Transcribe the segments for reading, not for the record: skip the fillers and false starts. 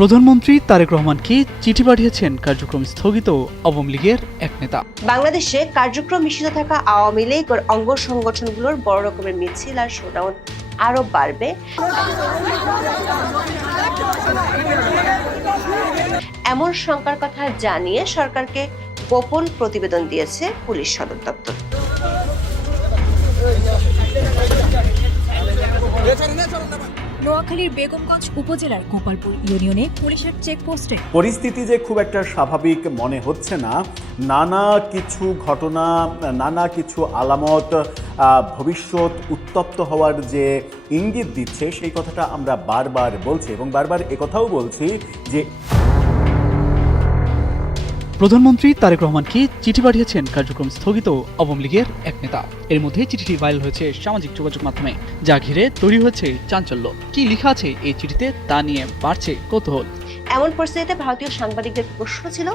প্রধানমন্ত্রী তারেক রহমানকে চিঠি পাঠিয়েছেন কার্যক্রম স্থগিত আওয়ামী লীগের এক নেতা। বাংলাদেশে কার্যক্রম নিষিদ্ধ থাকা আওয়ামী লীগ ও অঙ্গ সংগঠনগুলোর বড় রকমের মিছিল আর শোডাউন আরো বাড়বে এমন শঙ্কার কথা জানিয়ে সরকারকে গোপন প্রতিবেদন দিয়েছে পুলিশ সদর দপ্তর। নোয়াখালীর বেগমগঞ্জ উপজেলার গোপালপুর ইউনিয়নে পুলিশের চেকপোস্টে পরিস্থিতি যে খুব একটা স্বাভাবিক মনে হচ্ছে না। নানা কিছু ঘটনা, নানা কিছু আলামত ভবিষ্যৎ উত্তপ্ত হওয়ার যে ইঙ্গিত দিচ্ছে, সেই কথাটা আমরা বারবার বলছি এবং বারবার একথাও বলছি যে প্রধানমন্ত্রী তারেক রহমানকে চিঠি পাঠিয়েছেন কার্যক্রম স্থগিত আওয়ামী লীগের এক নেতা। এর মধ্যে চিঠিটি ভাইরাল হয়েছে সামাজিক যোগাযোগ মাধ্যমে, যা ঘিরে তৈরি হয়েছে চাঞ্চল্য। কি লেখা আছে এই চিঠিতে তা নিয়ে বাড়ছে কৌতূহল। এমন পরিস্থিতিতে ভারতীয় সাংবাদিকদের প্রশ্ন ছিল,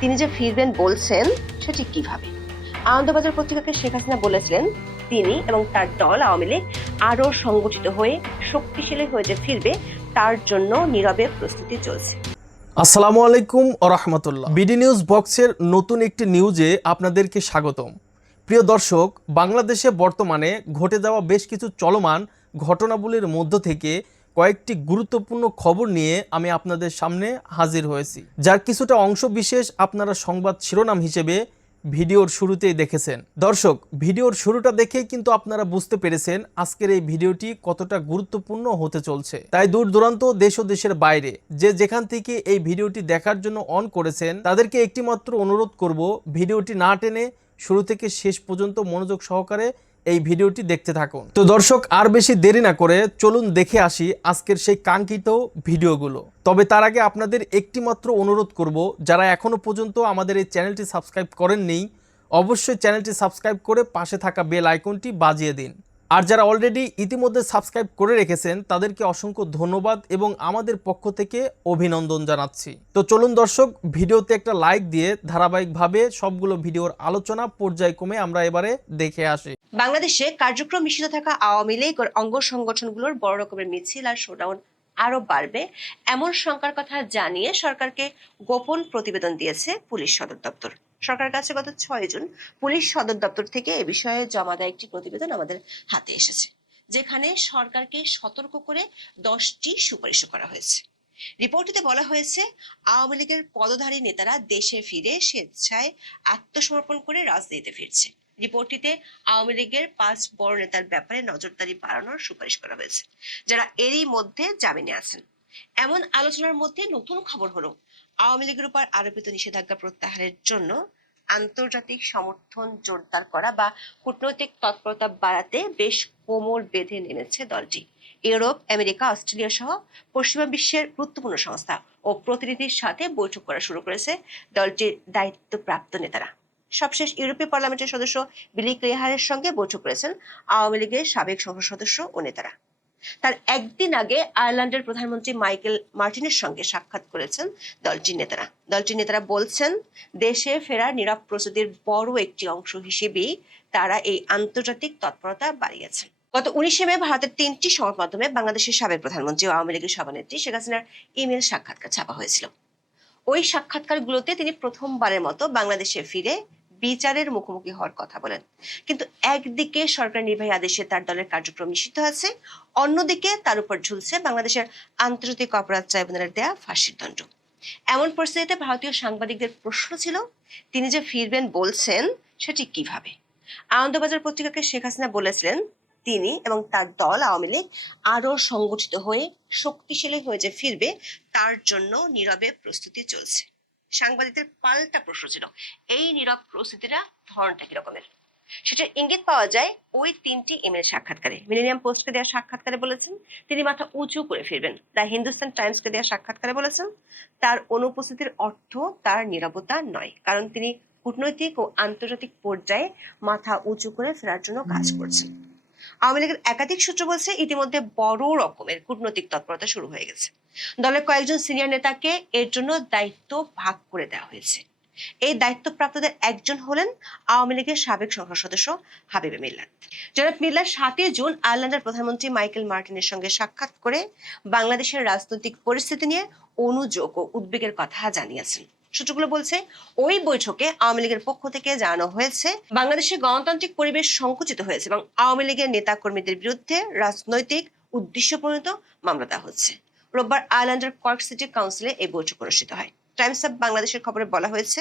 তিনি যে ফিরবেন বলছেন সেটি কিভাবে? আনন্দবাজার পত্রিকাকে শেখ হাসিনা বলেছিলেন তিনি এবং তার দল আওয়ামী লীগ আরো সংগঠিত হয়ে শক্তিশালী হয়ে যে ফিরবে তার জন্য নীরবে প্রস্তুতি চলছে। আসসালামু আলাইকুম ওয়া রাহমাতুল্লাহ। বিডি নিউজ বক্সের নতুন একটি নিউজে আপনাদেরকে স্বাগতম। প্রিয় দর্শক, বাংলাদেশে বর্তমানে ঘটে যাওয়া বেশ কিছু চলমান ঘটনাবলীর মধ্য থেকে কয়েকটি গুরুত্বপূর্ণ খবর নিয়ে আমি আপনাদের সামনে হাজির হয়েছি, যার কিছুটা অংশ বিশেষ আপনারা সংবাদ শিরোনাম হিসেবে ভিডিওর শুরুতেই দেখেছেন। দর্শক, ভিডিওর শুরুটা দেখেই কিন্তু আপনারা বুঝতে পেরেছেন আজকের এই ভিডিওটি কতটা গুরুত্বপূর্ণ হতে চলছে। তাই দূর দূরান্ত দেশ ও দেশের বাইরে যে যেখান থেকে এই ভিডিওটি দেখার জন্য অন করেছেন, তাদেরকে একটিমাত্র অনুরোধ করব, ভিডিওটি না টেনে শুরু থেকে শেষ পর্যন্ত মনোযোগ সহকারে এই ভিডিওটি দেখতে থাকুন। তো দর্শক, আর বেশি দেরি না করে চলুন দেখে আসি আজকের সেই কাঙ্ক্ষিত ভিডিওগুলো। তবে তার আগে আপনাদের একটিমাত্র অনুরোধ করব, যারা এখনো পর্যন্ত আমাদের এই চ্যানেলটি সাবস্ক্রাইব করেননি, অবশ্যই চ্যানেলটি সাবস্ক্রাইব করে পাশে থাকা বেল আইকনটি বাজিয়ে দিন। আর যারা অলরেডি ইতিমধ্যে সাবস্ক্রাইব করে রেখেছেন তাদেরকে অসংখ্য ধন্যবাদ এবং আমাদের পক্ষ থেকে অভিনন্দন জানাচ্ছি। তো চলুন দর্শক, ভিডিওতে একটা লাইক দিয়ে ধারাবাহিকভাবে সবগুলো ভিডিওর আলোচনা পর্যায়ক্রমে আমরা এবারে দেখে আসি। বাংলাদেশে কার্যক্রম নিষিদ্ধ থাকা আওয়ামী লীগ ও অঙ্গ সংগঠনগুলোর বড় রকমের মিছিল আর শোডাউন আরো বাড়বে এমন শঙ্কার কথা জানিয়ে সরকারকে গোপন প্রতিবেদন দিয়েছে পুলিশ সদর দপ্তর। সরকারের কাছে গত 6 জুন পুলিশ সদর দপ্তর থেকে এ বিষয়ে জমা দেওয়া একটি প্রতিবেদন আমাদের হাতে এসেছে, যেখানে সরকারকে সতর্ক করে 10টি সুপারিশ করা হয়েছে। রিপোর্টটিতে বলা হয়েছে, আওয়ামী লীগের পদধারী নেতারা দেশে ফিরে স্বেচ্ছায় আত্মসমর্পণ করে রাজনীতিতে ফিরছে। রিপোর্টটিতে আওয়ামী লীগের 5 বড় নেতার ব্যাপারে নজরদারি বাড়ানোর সুপারিশ করা হয়েছে, যারা এরই মধ্যে জামিনে আছেন। এমন আলোচনার মধ্যে নতুন খবর হলো, আওয়ামী লীগের উপর আরোপিত নিষেধাজ্ঞা প্রত্যাহারের জন্য আন্তর্জাতিক সমর্থন জোরদার করা বা কূটনৈতিক তৎপরতা বাড়াতে বেশ কোমর বেঁধে নেমেছে দলটি। ইউরোপ, আমেরিকা, অস্ট্রেলিয়া সহ পশ্চিমা বিশ্বের গুরুত্বপূর্ণ সংস্থা ও প্রতিনিধির সাথে বৈঠক করা শুরু করেছে দলটির দায়িত্বপ্রাপ্ত নেতারা। সবশেষ ইউরোপীয় পার্লামেন্টের সদস্য বিলি ক্লেহারের সঙ্গে বৈঠক করেছেন আওয়ামী লীগের সাবেক সংসদ সদস্য ও নেতারা। তার একদিন আগে আয়ারল্যান্ডের প্রধানমন্ত্রী মাইকেল মার্টিনের সঙ্গে সাক্ষাৎ করেছেন দলটির নেতারা বলছেন, দেশে ফেরার নীরব প্রস্তুতির বড় একটি অংশ হিসেবেই তারা এই আন্তর্জাতিক তৎপরতা বাড়িয়েছেন। গত 19 মে ভারতের 3টি সংবাদ মাধ্যমে বাংলাদেশের সাবেক প্রধানমন্ত্রী ও আওয়ামী লীগের সভানেত্রী শেখ হাসিনার ইমেল সাক্ষাৎকার ছাপা হয়েছিল। ওই সাক্ষাৎকারগুলোতে তিনি প্রথমবারের মতো বাংলাদেশে ফিরে বিচারের মুখোমুখি হওয়ার কথা বলেন। কিন্তু একদিকে সরকার নির্বাহী আদেশে তার দলের কার্যক্রম নিষিদ্ধ আছে, অন্যদিকে তার উপর ঝুলছে বাংলাদেশের আন্তর্জাতিক অপরাধ ট্রাইব্যুনালের দেয়া ফাঁসির দণ্ড। এমন পরিস্থিতিতে ভারতীয় সাংবাদিকদের প্রশ্ন ছিল, তিনি যে ফিরবেন বলছেন সেটি কিভাবে? আনন্দবাজার পত্রিকাকে শেখ হাসিনা বলেছিলেন তিনি এবং তার দল আওয়ামী লীগ আরো সংগঠিত হয়ে শক্তিশালী হয়ে যে ফিরবে তার জন্য নীরবে প্রস্তুতি চলছে। সাংবাদিকদের পাল্টা প্রশ্ন ছিল, এই নীরব প্রস্তুতিটা ধরনটা কি রকমের? সেটার ইঙ্গিত পাওয়া যায় ওই 3টি ইমেল সাক্ষাৎকারে। মিলেনিয়াম পোস্টকে দেওয়া সাক্ষাৎকারে বলেছেন তিনি মাথা উঁচু করে ফিরবেন। দ্য হিন্দুস্তান টাইমসকে দেওয়া সাক্ষাৎকারে বলেছেন তার অনুপস্থিতির অর্থ তার নীরবতা নয়, কারণ তিনি কূটনৈতিক ও আন্তর্জাতিক পর্যায়ে মাথা উঁচু করে ফেরার জন্য কাজ করছেন। আওয়ামী লীগের একাধিক সূত্র বলছে, ইতিমধ্যে বড় রকমের কূটনৈতিক তৎপরতা শুরু হয়ে গেছে। দলের কয়েকজন সিনিয়র নেতাকে এর জন্য দায়িত্ব ভাগ করে দেওয়া হয়েছে। এই দায়িত্বপ্রাপ্তদের একজন হলেন আওয়ামী লীগের সাবেক সংসদ সদস্য হাবিবে মিল্লাত। জনাব মিল্লাত 7 জুন আয়ারল্যান্ডের প্রধানমন্ত্রী মাইকেল মার্টিনের সঙ্গে সাক্ষাৎ করে বাংলাদেশের রাজনৈতিক পরিস্থিতি নিয়ে অনুযোগ ও উদ্বেগের কথা জানিয়েছেন। সূত্রগুলো বলছে ওই বৈঠকে আওয়ামী লীগের পক্ষ থেকে জানানো হয়েছে বাংলাদেশের গণতান্ত্রিক পরিবেশ সংকুচিত হয়েছে এবং আওয়ামী লীগের নেতা কর্মীদের বিরুদ্ধে রাজনৈতিক উদ্দেশ্যপ্রণীত মামলা দেওয়া হচ্ছে। রোববার আয়ারল্যান্ডের কর্ক সিটি কাউন্সিলে এই বৈঠক অনুষ্ঠিত হয়। টাইমস অফ বাংলাদেশের খবরে বলা হয়েছে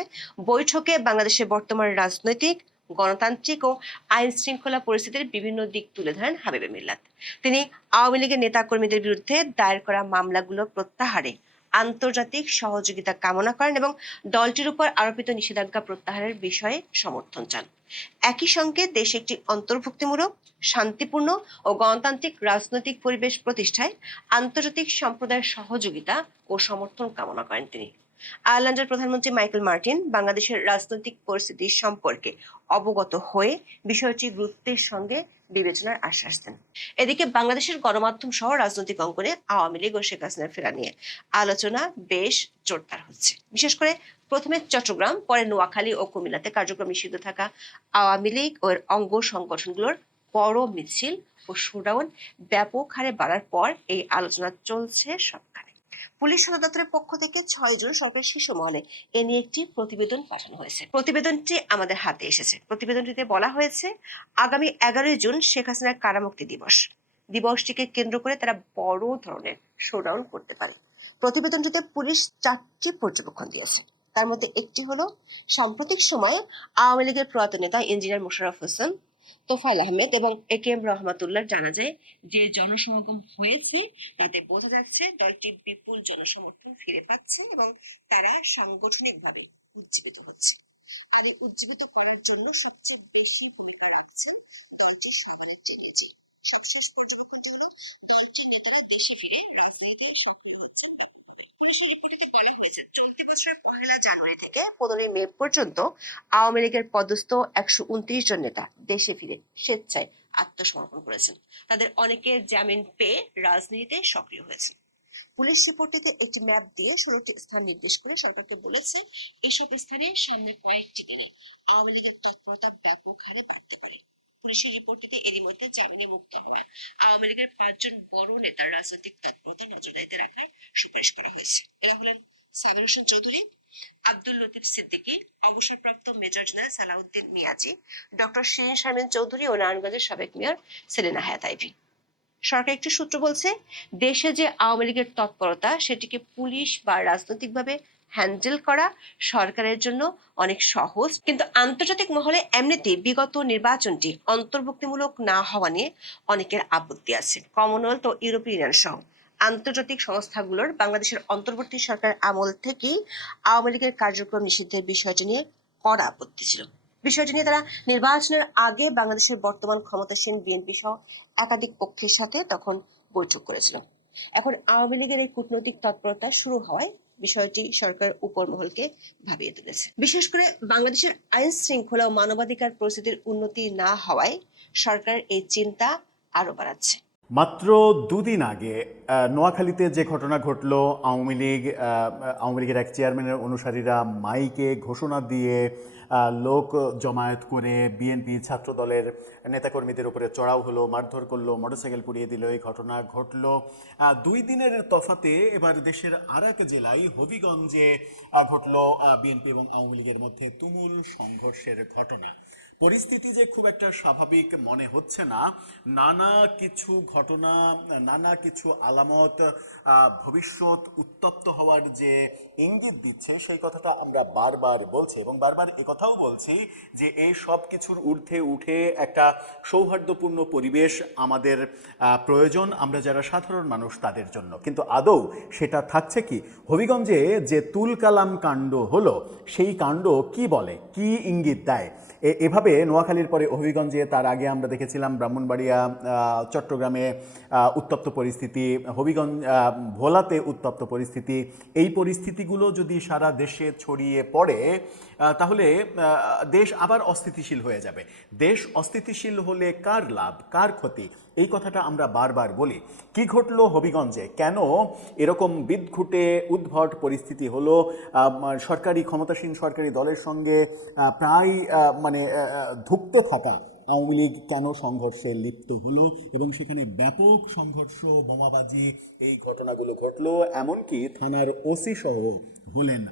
বৈঠকে বাংলাদেশের বর্তমান রাজনৈতিক, গণতান্ত্রিক ও আইন শৃঙ্খলা পরিস্থিতির বিভিন্ন দিক তুলে ধরেন হাবিবে মিল্লাত। তিনি আওয়ামী লীগের নেতা কর্মীদের বিরুদ্ধে দায়ের করা মামলাগুলো প্রত্যাহারে আন্তর্জাতিক সহযোগিতা কামনা করেন এবং দলটির উপর আরোপিত নিষেধাজ্ঞা প্রত্যাহারের বিষয়ে সমর্থন চান। একই সঙ্গে দেশে একটি অন্তর্ভুক্তিমূলক, শান্তিপূর্ণ ও গণতান্ত্রিক রাজনৈতিক পরিবেশ প্রতিষ্ঠায় আন্তর্জাতিক সম্প্রদায়ের সহযোগিতা ও সমর্থন কামনা করেন তিনি। আয়ারল্যান্ডের প্রধানমন্ত্রী মাইকেল মার্টিন বাংলাদেশের রাজনৈতিক পরিস্থিতি সম্পর্কে অবগত হয়ে বিষয়টি গুরুত্বের সঙ্গে বিবেচনার আশ্বাস দেন। এদিকে বাংলাদেশের গণমাধ্যম সহ রাজনৈতিক অঙ্গনে আওয়ামী লীগ ও শেখ হাসিনার ফেরা নিয়ে আলোচনা বেশ জোরদার হচ্ছে। বিশেষ করে প্রথমে চট্টগ্রাম, পরে নোয়াখালী ও কুমিল্লাতে কার্যক্রম নিষিদ্ধ থাকা আওয়ামী লীগ ও এর অঙ্গ সংগঠনগুলোর বড় মিছিল ও শোডাউন ব্যাপক হারে বাড়ার পর এই আলোচনা চলছে সবখানে। পুলিশ সদর দপ্তরের পক্ষ থেকে 6 জুন সরকারের শীর্ষ মহলে এ নিয়ে একটি প্রতিবেদন পাঠানো হয়েছে। প্রতিবেদনটি আমাদের হাতে এসেছে। প্রতিবেদনটিতে বলা হয়েছে আগামী 11 জুন শেখ হাসিনার কারামুক্তি দিবস। দিবসটিকে কেন্দ্র করে তারা বড় ধরনের শোডাউন করতে পারে। প্রতিবেদনটিতে পুলিশ 4টি পর্যবেক্ষণ দিয়েছে। তার মধ্যে একটি হলো সাম্প্রতিক সময়ে আওয়ামী লীগের প্রয়াত নেতা ইঞ্জিনিয়ার মোশাররফ হোসেন, তোফায়েল আহমেদ এবং একেএম রহমাতুল্লাহ জানা যায় যে জনসমাগম হয়েছে তাতে বোঝা যাচ্ছে দলটি বিপুল জনসমর্থন ফিরে পাচ্ছে এবং তারা সাংগঠনিকভাবে উজ্জীবিত হচ্ছে। আর এই উজ্জীবিত করার জন্য সবচেয়ে বেশি ভূমিকা রেখেছে জানুয়ারি থেকে 15 মে পর্যন্ত আওয়ামী লীগের পদস্থ 129 জন নেতা দেশে ফিরে স্বেচ্ছায় আত্মসমর্পণ করেছেন। তাদের অনেকের জামিন পেয়ে রাজনীতিতে সক্রিয় হয়েছে। পুলিশ রিপোর্টটিতে একটি ম্যাপ দিয়ে 16টি স্থান নির্দেশ করে সরকারকে বলেছে এইসব স্থানে সামনে কয়েকটি দিনে আওয়ামী লীগের তৎপরতা ব্যাপক হারে বাড়তে পারে। পুলিশের রিপোর্টটিতে এরই মধ্যে জামিনে মুক্ত হওয়া আওয়ামী লীগের 5 জন বড় নেতার রাজনৈতিক তৎপরতা নজরদারিতে রাখার সুপারিশ করা হয়েছে। এরা হলেন সাবির হোসেন চৌধুরী, আব্দুল লতিফ সিদ্দিকী, অবসরপ্রাপ্ত major general Salauddin Miazi, doctor Shirin Sharmin Chowdhury ও নারায়ণগঞ্জের সাবেক মেয়র সেলিনা হায়াত আইভী। সরকার একটি সূত্র বলছে দেশে যে আওয়ামী লীগের তৎপরতা সেটিকে পুলিশ বা রাজনৈতিকভাবে হ্যান্ডেল করা সরকারের জন্য অনেক সহজ, কিন্তু আন্তর্জাতিক মহলে এমনিতেই বিগত নির্বাচনটি অন্তর্ভুক্তিমূলক না হওয়া নিয়ে অনেকের আপত্তি আছে। কমনওয়েলথ ও ইউরোপীয় ইউনিয়ন সহ আন্তর্জাতিক সংস্থাগুলোর বাংলাদেশের অন্তর্বর্তী সরকার আমল থেকেই আওয়ামী লীগের কার্যক্রম নিষিদ্ধের বিষয়টি নিয়ে কড়া আপত্তি ছিল। বিষয়টি নিয়ে তারা নির্বাচনের আগে বাংলাদেশের বর্তমান ক্ষমতাসীন বিএনপি সহ একাধিক পক্ষের সাথে তখন বৈঠক করেছিল। এখন আওয়ামী লীগের এই কূটনৈতিক তৎপরতা শুরু হওয়ায় বিষয়টি সরকার উপর মহলকে ভাবিয়ে তুলেছে। বিশেষ করে বাংলাদেশের আইন শৃঙ্খলা ও মানবাধিকার পরিস্থিতির উন্নতি না হওয়ায় সরকার এই চিন্তা আরো বাড়াচ্ছে। মাত্র 2 দিন আগে নোয়াখালীতে যে ঘটনা ঘটল, আওয়ামী লীগের এক চেয়ারম্যানের অনুসারীরা মাইকে ঘোষণা দিয়ে লোক জমায়েত করে বিএনপি ছাত্র দলের নেতাকর্মীদের উপরে চড়াও হলো, মারধর করলো, মোটরসাইকেল পুড়িয়ে দিল, এই ঘটনা ঘটলো। 2 দিনের তফাতে এবার দেশের আরেক জেলায় হবিগঞ্জে ঘটলো বিএনপি এবং আওয়ামী লীগের মধ্যে তুমুল সংঘর্ষের ঘটনা। পরিস্থিতি যে খুব একটা স্বাভাবিক মনে হচ্ছে না। নানা কিছু ঘটনা, নানা কিছু আলামত ভবিষ্যৎ উত্তপ্ত হওয়ার যে ইঙ্গিত দিচ্ছে সেই কথাটা আমরা বারবার বলছি এবং বারবার কথাও বলছি যে এই সব কিছুর ঊর্ধ্বে উঠে একটা সৌহার্দ্যপূর্ণ পরিবেশ আমাদের প্রয়োজন, আমরা যারা সাধারণ মানুষ তাদের জন্য। কিন্তু আদৌ সেটা থাকছে কি? হবিগঞ্জে যে তুলকালাম কাণ্ড হলো সেই কাণ্ড কি বলে, কি ইঙ্গিত দেয়? এভাবে হবে নোয়াখালীর পরে হবিগঞ্জে, তার আগে আমরা দেখেছিলাম ব্রাহ্মণবাড়িয়া, চট্টগ্রামে উত্তপ্ত পরিস্থিতি, হবিগঞ্জ, ভোলাতে উত্তপ্ত পরিস্থিতি। এই পরিস্থিতিগুলো যদি সারা দেশে ছড়িয়ে পড়ে তাহলে দেশ আবার অস্থিতিশীল হয়ে যাবে। দেশ অস্থিতিশীল হলে কার লাভ, কার ক্ষতি, এই কথাটা আমরা বারবার বলি। কি ঘটলো হবিগঞ্জে, কেন এরকম বিদঘুটে উদ্ভট পরিস্থিতি হলো? সরকারি ক্ষমতাসীন সরকারি দলের সঙ্গে প্রায় ধুঁকতে থাকা আওয়ামী লীগ কেন সংঘর্ষে লিপ্ত হলো এবং সেখানে ব্যাপক সংঘর্ষ, বোমাবাজি, এই ঘটনাগুলো ঘটলো। এমনকি থানার ওসি সহ হলেন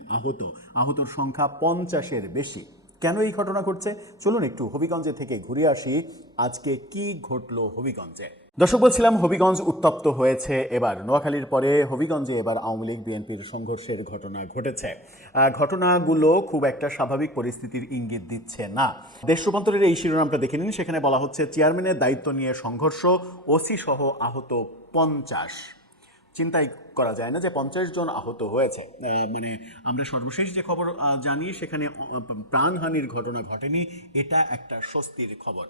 আহতর সংখ্যা 50-এর বেশি। কেন এই ঘটনা ঘটছে? চলুন একটু হবিগঞ্জে থেকে ঘুরে আসি আজকে কি ঘটলো হবিগঞ্জে। দর্শক, বলছিলাম হবিগঞ্জ উত্তপ্ত হয়েছে এবার। নোয়াখালীর পরে হবিগঞ্জে এবার আওয়ামী লীগ বিএনপির সংঘর্ষের ঘটনা ঘটেছে। ঘটনাগুলো খুব একটা স্বাভাবিক পরিস্থিতির ইঙ্গিত দিচ্ছে না। দেশ রূপান্তরের এই শিরোনামটা দেখে নিন, সেখানে বলা হচ্ছে চেয়ারম্যানের দায়িত্ব নিয়ে সংঘর্ষ, ওসি সহ আহত 50। চিন্তাই করা যায় না যে 50 জন আহত হয়েছে। আমরা সর্বশেষ যে খবর জানি সেখানে প্রাণহানির ঘটনা ঘটেনি, এটা একটা স্বস্তির খবর।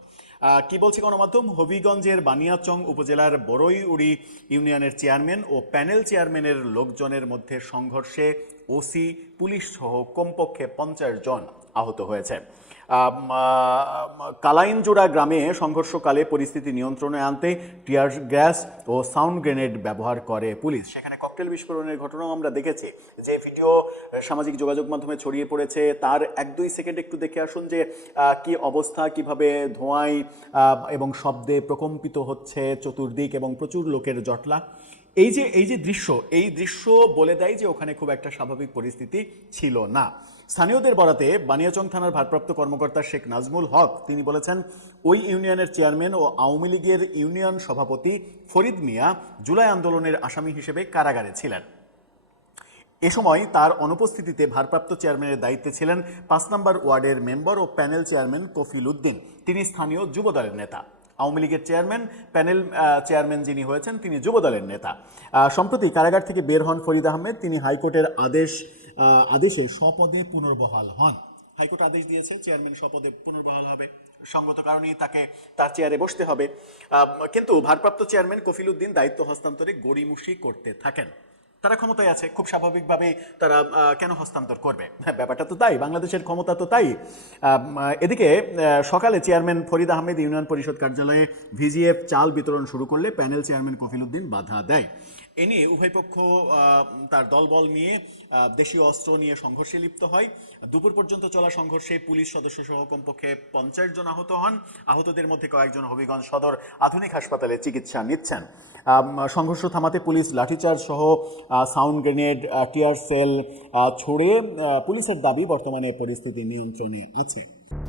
কি বলছে গণমাধ্যম? হবিগঞ্জের বানিয়াচং উপজেলার বড়ইউড়ি ইউনিয়নের চেয়ারম্যান ও প্যানেল চেয়ারম্যানের লোকজনের মধ্যে সংঘর্ষে ওসি, পুলিশ সহ কমপক্ষে 50 জন আহত হয়েছে। কালাইনজোড়া গ্রামে সংঘর্ষকালে পরিস্থিতি নিয়ন্ত্রণে আনতে টিয়ার গ্যাস ও সাউন্ড গ্রেনেড ব্যবহার করে পুলিশ। সেখানে ককটেল বিস্ফোরণের ঘটনাও আমরা দেখেছি, যে ভিডিও সামাজিক যোগাযোগ মাধ্যমে ছড়িয়ে পড়েছে। তার 1-2 সেকেন্ড একটু দেখে আসুন যে কি অবস্থা, কিভাবে ধোঁয়ায় এবং শব্দে প্রকম্পিত হচ্ছে চতুর্দিক এবং প্রচুর লোকের জটলা। এই যে দৃশ্য বলে দেয় যে ওখানে খুব একটা স্বাভাবিক পরিস্থিতি ছিল না। স্থানীয়দের বরাতে বানিয়াচং থানার ভারপ্রাপ্ত কর্মকর্তা শেখ নাজমুল হক তিনি বলেছেন, ওই ইউনিয়নের চেয়ারম্যান ও আওয়ামী লীগের ইউনিয়ন সভাপতি ফরিদ মিয়া জুলাই আন্দোলনের আসামি হিসেবে কারাগারে ছিলেন। এ সময় তার অনুপস্থিতিতে ভারপ্রাপ্ত চেয়ারম্যানের দায়িত্বে ছিলেন 5 নম্বর ওয়ার্ডের মেম্বার ও প্যানেল চেয়ারম্যান কফিল উদ্দিন। তিনি স্থানীয় যুবদলের নেতা। আওয়ামী লীগের চেয়ারম্যান, প্যানেল চেয়ারম্যান যিনি হয়েছেন তিনি যুবদলের নেতা। সম্প্রতি কারাগার থেকে বের হন ফরিদ আহমেদ। তিনি হাইকোর্টের আদেশে স্বপদে পুনর্বহাল হন। হাইকোর্ট আদেশ দিয়েছে চেয়ারম্যান স্বপদে পুনর্বহাল হবে, সঙ্গত কারণেই তাকে তার চেয়ারে বসতে হবে। কিন্তু ভারপ্রাপ্ত চেয়ারম্যান কফিল উদ্দিন দায়িত্ব হস্তান্তরে গড়িমসি করতে থাকেন। তারা ক্ষমতায় আছে, খুব স্বাভাবিকভাবেই তারা কেন হস্তান্তর করবে? হ্যাঁ, ব্যাপারটা তো তাই, বাংলাদেশের ক্ষমতা তো তাই। এদিকে সকালে চেয়ারম্যান ফরিদ আহমেদ ইউনিয়ন পরিষদ কার্যালয়ে ভিজিএফ চাল বিতরণ শুরু করলে প্যানেল চেয়ারম্যান কফিল উদ্দিন বাধা দেয়। এ নিয়ে উভয় পক্ষ তার দলবল নিয়ে দেশীয় অস্ত্র নিয়ে সংঘর্ষে লিপ্ত হয়। দুপুর পর্যন্ত চলা সংঘর্ষে পুলিশ সদস্য সহ কমপক্ষে 50 জন আহত হন। আহতদের মধ্যে কয়েকজন হবিগঞ্জ সদর আধুনিক হাসপাতালে চিকিৎসা নিচ্ছেন। সংঘর্ষ থামাতে পুলিশ লাঠিচার্জ সহ সাউন্ড গ্রেনেড, টিয়ার সেল ছুড়ে। পুলিশের দাবি বর্তমানে পরিস্থিতি নিয়ন্ত্রণে আছে।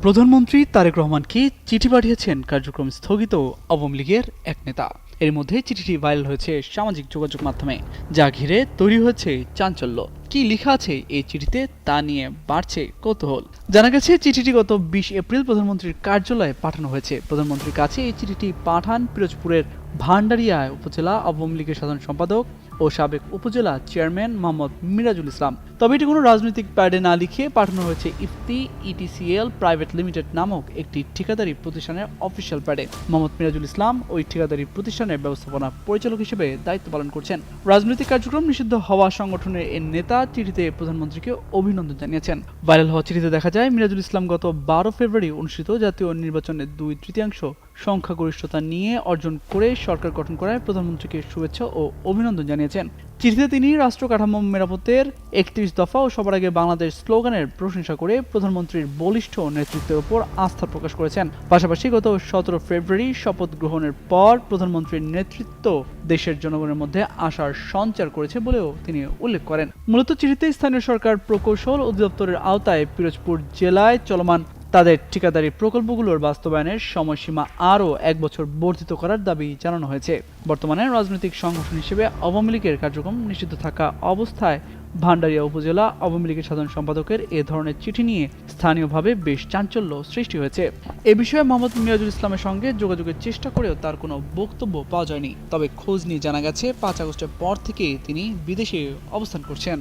প্রধানমন্ত্রী তারেক রহমানকে চিঠি পাঠিয়েছেন কার্যক্রম স্থগিত আওয়ামী লীগের এক নেতা। এর মধ্যে চিঠিটি ভাইরাল হয়েছে সামাজিক যোগাযোগ মাধ্যমে, যা ঘিরে তৈরি হয়েছে চাঞ্চল্য। কি লেখা আছে এই চিঠিতে তা নিয়ে বাড়ছে কৌতূহল। জানা গেছে চিঠিটি গত 20 এপ্রিল প্রধানমন্ত্রীর কার্যালয়ে পাঠানো হয়েছে। প্রধানমন্ত্রীর কাছে এই চিঠিটি পাঠান পিরোজপুরের ভান্ডারিয়া উপজেলা আওয়ামী লীগের সাধারণ সম্পাদক ও সাবেক উপজেলা চেয়ারম্যান মোহাম্মদ মিরাজুল ইসলাম। তবে এটি কোনো রাজনৈতিক প্যাডে না লিখে পাঠানো হয়েছে ইফতি ইটিসিএল প্রাইভেট লিমিটেড নামক একটি ঠিকাদারি প্রতিষ্ঠানের অফিসিয়াল প্যাডে। মোহাম্মদ মিরাজুল ইসলাম ওই ঠিকাদারি প্রতিষ্ঠানের ব্যবস্থাপনা পরিচালক হিসেবে দায়িত্ব পালন করছেন। রাজনৈতিক কার্যক্রম নিষিদ্ধ হওয়া সংগঠনের এই নেতা চিঠিতে প্রধানমন্ত্রীকে অভিনন্দন জানিয়েছেন। ভাইরাল হওয়া চিঠিতে দেখা যায়, মিরাজুল ইসলাম গত 12 ফেব্রুয়ারি অনুষ্ঠিত জাতীয় নির্বাচনের 2/3 সংখ্যাগরিষ্ঠতা নিয়ে অর্জন করে সরকার গঠন করায় প্রধানমন্ত্রীকে শুভেচ্ছা ও অভিনন্দন জানিয়েছেন। চিঠিতে তিনি রাষ্ট্র কাঠামো মেরামতের 31 দফা ও সবার আগে বাংলাদেশ স্লোগানের প্রশংসা করে প্রধানমন্ত্রীর বলিষ্ঠ নেতৃত্বের উপর আস্থা প্রকাশ করেছেন। পাশাপাশি গত 17 ফেব্রুয়ারি শপথ গ্রহণের পর প্রধানমন্ত্রীর নেতৃত্ব দেশের জনগণের মধ্যে আশার সঞ্চার করেছে বলেও তিনি উল্লেখ করেন। মূলত চিঠিতে স্থানীয় সরকার প্রকৌশল অধিদপ্তরের আওতায় পিরোজপুর জেলায় চলমান তাদের ঠিকাদারি প্রকল্পগুলোর বাস্তবায়নের সময়সীমা আরও 1 বছর বর্ধিত করার দাবি জানানো হয়েছে। বর্তমানে রাজনৈতিক সংগঠন হিসেবে আওয়ামী লীগের কার্যক্রম নিষিদ্ধ থাকা অবস্থায় ভান্ডারিয়া উপজেলা আওয়ামী লীগের সাধারণ সম্পাদকের এ ধরনের চিঠি নিয়ে স্থানীয়ভাবে বেশ চাঞ্চল্য সৃষ্টি হয়েছে। এ বিষয়ে মোহাম্মদ মিরাজুল ইসলামের সঙ্গে যোগাযোগের চেষ্টা করেও তার কোনো বক্তব্য পাওয়া যায়নি। তবে খোঁজ নিয়ে জানা গেছে 5 আগস্টের পর থেকে তিনি বিদেশে অবস্থান করছেন।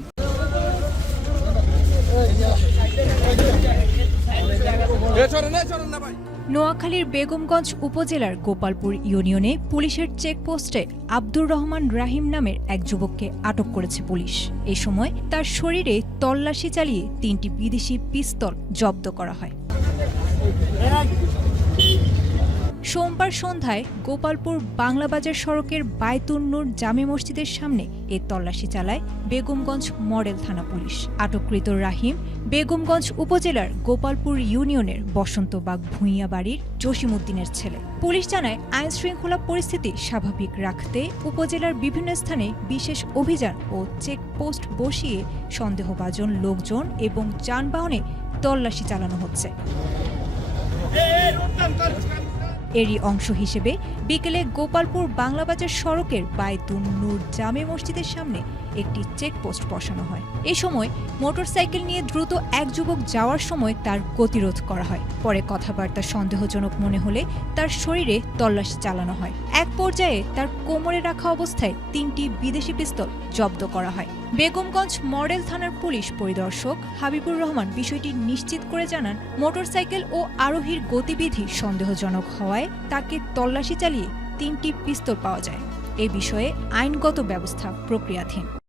নোয়াখালীর বেগমগঞ্জ উপজেলার গোপালপুর ইউনিয়নে পুলিশের চেকপোস্টে আব্দুর রহমান রাহিম নামের এক যুবককে আটক করেছে পুলিশ। এ সময় তার শরীরে তল্লাশি চালিয়ে 3টি বিদেশি পিস্তল জব্দ করা হয়। সোমবার সন্ধ্যায় গোপালপুর বাংলাবাজার সড়কের বায়তুন নূর জামে মসজিদের সামনে এ তল্লাশি চালায় বেগমগঞ্জ মডেল থানা পুলিশ। আটককৃত রাহিম বেগমগঞ্জ উপজেলার গোপালপুর ইউনিয়নের বসন্তবাগ ভূঁইয়া বাড়ির জসিমউদ্দিনের ছেলে। পুলিশ জানায়, আইন শৃঙ্খলা পরিস্থিতি স্বাভাবিক রাখতে উপজেলার বিভিন্ন স্থানে বিশেষ অভিযান ও চেকপোস্ট বসিয়ে সন্দেহভাজন লোকজন এবং যানবাহনে তল্লাশি চালানো হচ্ছে। এরই অংশ হিসেবে বিকেলে গোপালপুর বাংলাবাজার সড়কের বায়তুন নূর জামে মসজিদের সামনে একটি চেকপোস্ট বসানো হয়। এ সময় মোটরসাইকেল নিয়ে দ্রুত এক যুবক যাওয়ার সময় তার গতিরোধ করা হয়। পরে কথাবার্তা সন্দেহজনক মনে হলে তার শরীরে তল্লাশি চালানো হয়। এক পর্যায়ে তার কোমরে রাখা অবস্থায় 3টি বিদেশি পিস্তল জব্দ করা হয়। বেগমগঞ্জ মডেল থানার পুলিশ পরিদর্শক হাবিবুর রহমান বিষয়টি নিশ্চিত করে জানান, মোটরসাইকেল ও আরোহীর গতিবিধি সন্দেহজনক হওয়ায় তাকে তল্লাশি চালিয়ে 3টি পিস্তল পাওয়া যায়। এ বিষয়ে আইনগত ব্যবস্থা প্রক্রিয়াধীন।